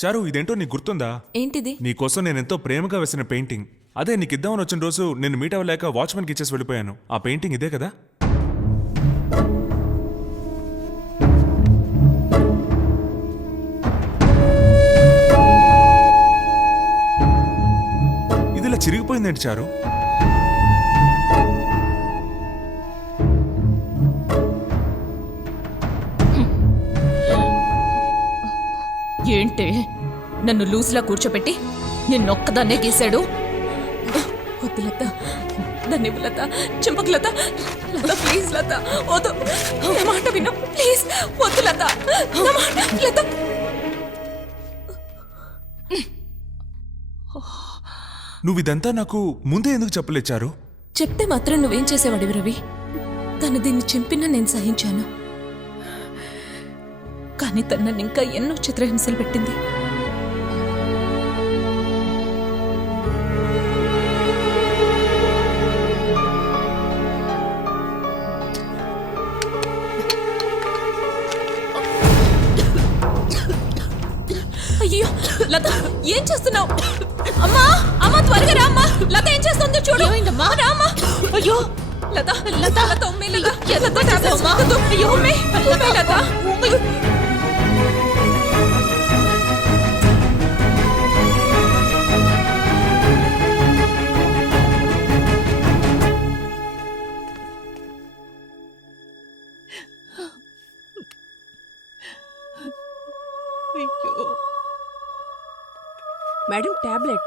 చారు, ఇదేంటో నీకు గుర్తుందా? ఏంటిది? నీకోసం నేనెంతో ప్రేమగా వేసిన పెయింటింగ్. అదే నీకు ఇద్దామని వచ్చిన రోజు నేను మీట్ అవ్వలేక వాచ్మెన్కి ఇచ్చేసి వెళ్ళిపోయాను. ఆ పెయింటింగ్ ఇదే కదా? ఇది ఇలా చిరిగిపోయిందేంటి చారు? ఏంటి నన్ను లూజ్లా కూర్చోబెట్టి నిన్నొక్కదాన్నే గీశాడు? వద్దు లత, దాన్ని లత, చింపకు లత, లత ప్లీజ్ లత, వద్దు, నా మాట విను ప్లీజ్, వద్దు లత, నా మాట లత. నువ్విదంతా నాకు ముందే ఎందుకు చెప్పలేచారు? చెప్తే మాత్రం నువ్వేం చేసేవాడివి రవి? తను దీన్ని చింపినా నేను సహించాను, కానీ తను నన్ను ఇంకా ఎన్నో చిత్రహింసలు పెట్టింది. అయ్యో లత, ఏం చేస్తున్నావు? అమ్మా అమ్మా, త్వరగా రా అమ్మా, లత ఏం చేస్తుందో చూడు. రామ్మా. అయ్యో లత, లత, లత ఉమ్మే, లత, లత, అయ్యో ఉమ్మే, ఉమ్మే లత. Madam tablet.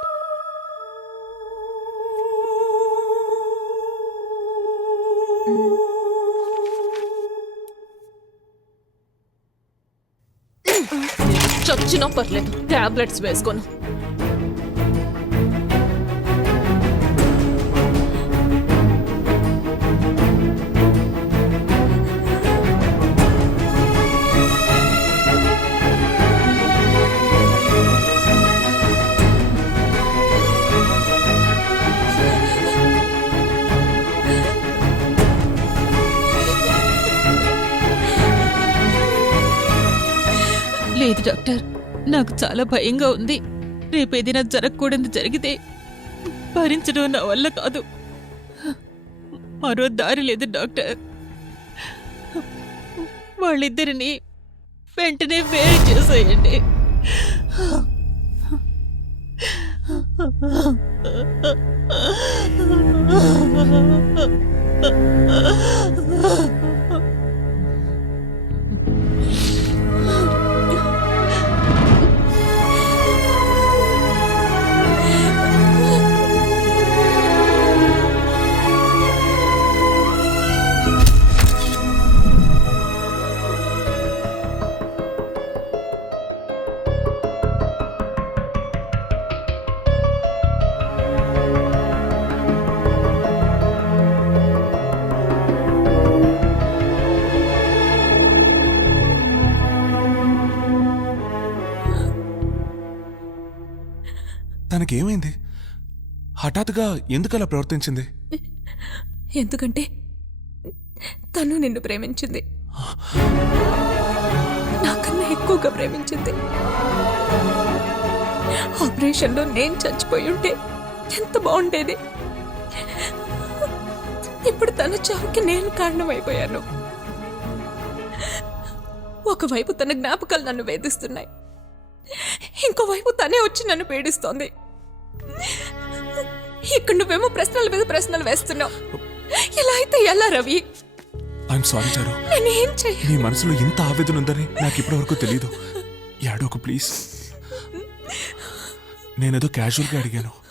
చచ్చినా పర్లేదు, టాబ్లెట్స్ వేసుకోను. లేదు డాక్టర్, నాకు చాలా భయంగా ఉంది. రేపేదైనా జరగకూడదు జరిగితే భరించడం నా వల్ల కాదు. మరో దారి లేదు డాక్టర్. వాళ్ళిద్దరిని వెంటనే వేరు చేసేయండి. తనకేమైంది? హఠాత్తుగా ఎందుకలా ప్రవర్తించింది? ఎందుకంటే తను నిన్ను ప్రేమించింది, నాకన్నా ఎక్కువగా ప్రేమించింది. ఆపరేషన్లో నేను చచ్చిపోయి ఉంటే ఎంత బాగుండేది. ఇప్పుడు తన చావుకి నేను కారణమైపోయాను. ఒకవైపు తన జ్ఞాపకాలు నన్ను వేధిస్తున్నాయి, ఇంకోవైపు తనే వచ్చి నన్ను పీడిస్తోంది. ఇక్కడ నువ్వేమో ప్రశ్నల మీద ప్రశ్నలు వేస్తున్నావు. ఇలా అయితే ఎలా రవి? ఐఎమ్ సారీ చారు. నేనేం చెయ్య నీ మనసులో ఇంత ఆవేదన ఉందని నాకు ఇప్పటివరకు తెలియదు. యాడోకు ప్లీజ్. నేనేదో క్యాజువల్గా అడిగాను.